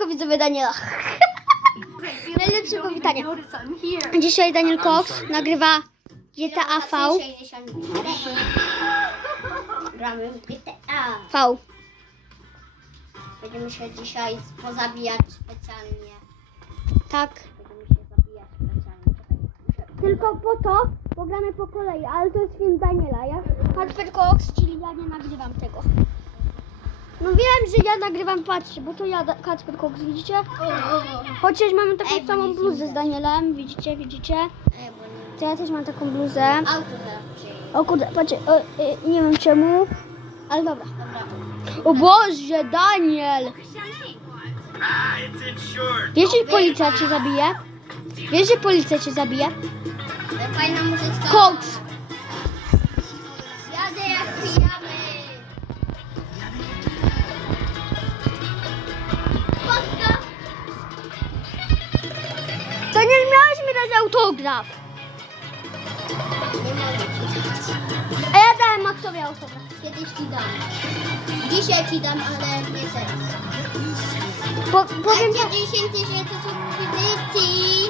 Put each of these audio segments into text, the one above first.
wszystko widzowie Daniela. Najlepsze powitanie. Dzisiaj Daniel Cox nagrywa GTA V. 60. Gramy w GTA. V. Będziemy się dzisiaj pozabijać specjalnie. Tak. Będziemy się zabijać specjalnie. Czekaj, Tylko po to pogramy po kolei, ale to jest film Daniela. Ja Kacper Cox, czyli ja nie nagrywam tego. No wiem, że ja nagrywam, patrzcie, bo to ja, Kacper Cox, widzicie? Chociaż mamy taką Ej, bo samą nie bluzę z widać. Danielem, widzicie, widzicie? Ej, bo nie... To ja też mam taką bluzę. Auto zaraz przyjedzie. O kurde, patrzcie, o, y, nie wiem czemu, ale dobra. Dobra. O Boże, Daniel! Ah, it's insured. Wiesz, że policja cię zabije? Wiesz, że policja cię zabije? Ale Fajna muzyczka. Cox! Autograf. Nie mogę ci dać. A ja dałem Maxowi autograf. Kiedyś ci dam. Dzisiaj ci dam, ale nie teraz. Po, powiem tak, 10 tysięcy subskrypcji.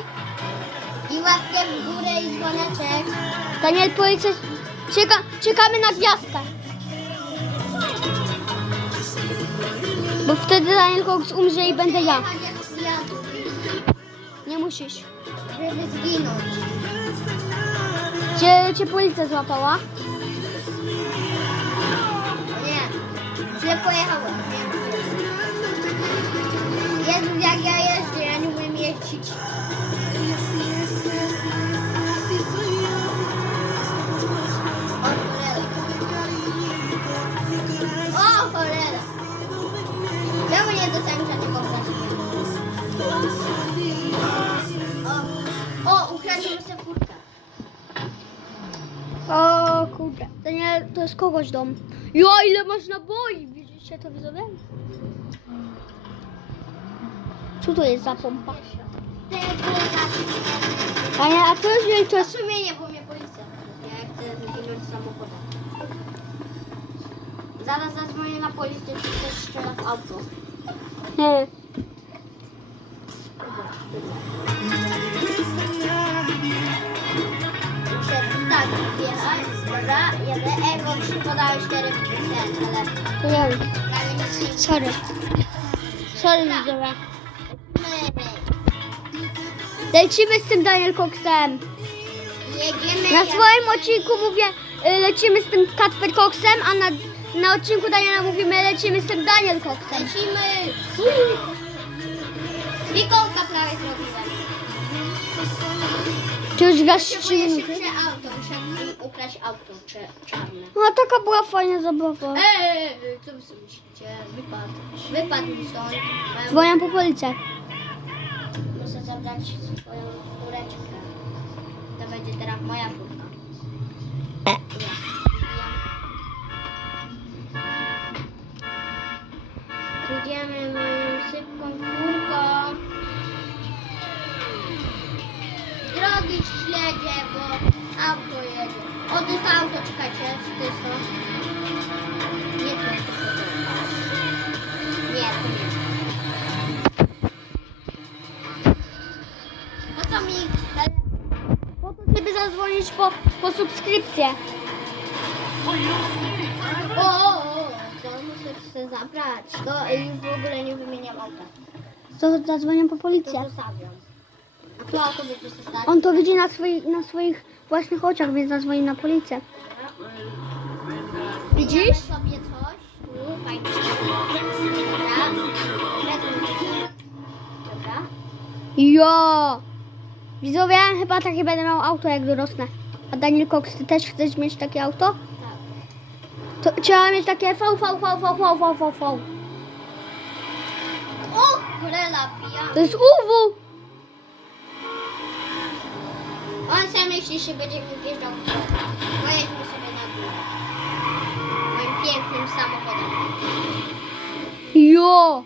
I łapkę w górę i dzwoneczek. Daniel, policja... Czeka, czekamy na gwiazdkę. Bo wtedy Daniel Cox umrze i będę ja. Nie musisz. Żeby zginąć. Cię, cię policja złapała? Nie. Źle pojechałem. Jezus, jak ja to jest kogoś dom. Jo, ile masz naboi? Widzicie to widzowie? Co to jest za pompa? Daniel, a co jeżeli to jest... sumienie, bo mnie policja. Ja chcę wyginąć samochodem. Zaraz zadzwonię na policję, czy ktoś strzela w auto. Nie. Tak wjechać. Dobra, jadę. Podały cztery ten, ale To ja wiem. prawie nic nie Sorry. Sorry widzowie. Lecimy z tym Daniel Coxem. Jedziemy. Na jak- swoim odcinku mówię, y, lecimy z tym Kacper Coxem, a na, na odcinku Daniela mówimy, lecimy z tym Daniel Coxem. Lecimy. Wikołka prawie zrobiłem. Czy już minuty? szybsze auto. Muszę ukraść auto cze- czarne. A taka była fajna zabawa. Ej, co wy sobie myślicie? Wypadł. Wypadł mi stąd. Dzwonią po policję. Muszę zabrać swoją fureczkę. To będzie teraz moja furka. Ja. Drogi śledzie, bo auto jedzie. O, to jest auto, czekajcie, to jest to? Nie to, to, to, to. Nie, to nie. Po co mi Po to, żeby zadzwonić po, po subskrypcję. O, o, o, to muszę chcę zabrać. To już w ogóle nie wymieniam auta. To zadzwonią po To policję. zostawiam. A kto? On to widzi na, swoich na swoich własnych oczach, więc zadzwoni na policję. Widzisz? Sobie coś. Tu, fajnie. Dobra. Dobra. Jo! Widzowie, chyba takie będę miał auto jak dorosnę. A Daniel Cox, ty też chcesz mieć takie auto? Tak. To trzeba mieć takie V, V, V, V, V, V, V, V. O. To jest UW! On sam myśli, że będzie mi wjeżdżał w drogę. Pojedźmy sobie na górę. Moim pięknym samochodem. Jo!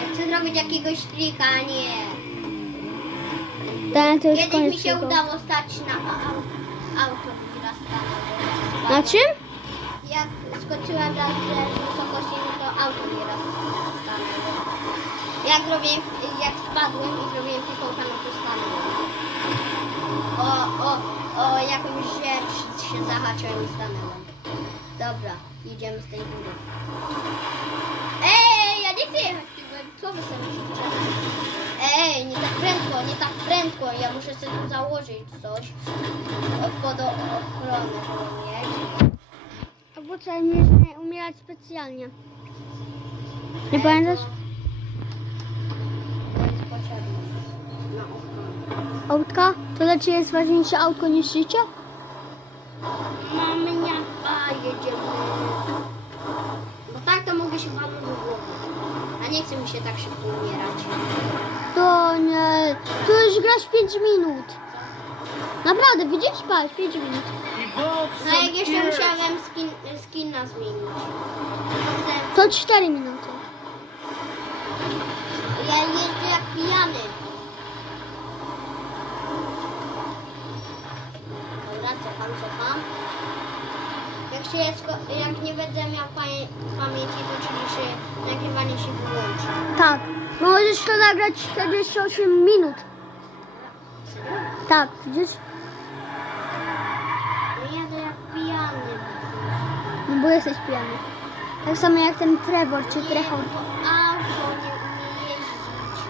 Ja chcę zrobić jakiegoś trika, a nie. Ten to już Kiedyś mi się tego. udało stać na au- auto, stanęło. Na czym? Jak skoczyłem raz z wysokości, no to auto mi raz Jak robiłem, jak spadłem i zrobiłem fikołka, no to stanąłem. O, o, o jakąś rzecz się zahaczyłem i stanąłem. Dobra, jedziemy z tej góry. Ej, ja nie chcę jechać tyłem. Co wy sobie? Ej, nie tak prędko, nie tak prędko. Ja muszę sobie tu założyć coś. Pod ochronę, żeby mieć. Albo trzeba nie umierać specjalnie. Nie pamiętasz? To jest potrzebne. Na ochronę. Autka? To dla Ciebie jest ważniejsze autko niż życie? Mamy nie, a jedziemy. Bo tak to mogę się walnąć do głowy. A nie chce mi się tak szybko umierać. To nie. Tu już grasz 5 minut. Naprawdę, widzisz? Patrz, 5 minut. No jak jeszcze musiałem skin, skina zmienić. To 4 minuty. Ja jeżdżę jak pijany. Dobra, cofam, cofam. Jak się jest, ko- jak nie będę miał pamię- pamięci, to czyli się nagrywanie się wyłączy. Tak. Możesz to nagrać 48 minut. Tak, widzisz? No jadę jak pijany. No bo jesteś pijany. Tak samo jak ten Trevor czy bo auto nie umie jeździć.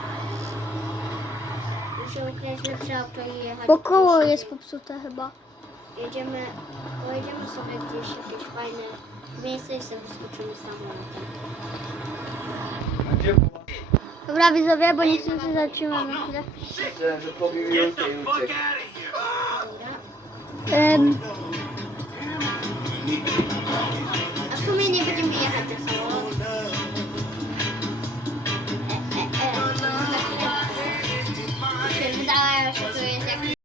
Muszę ukraść lepsze auto i jechać. Bo koło jest popsute chyba. Jedziemy, pojedziemy sobie gdzieś jakieś fajne miejsce i sobie wyskoczymy samolotem. Dobra widzowie, bo nie chcę się zatrzymać na chwilę. Myślałem, że pobił i uciekł. Em, A w sumie nie będziemy jechać tym samolotem.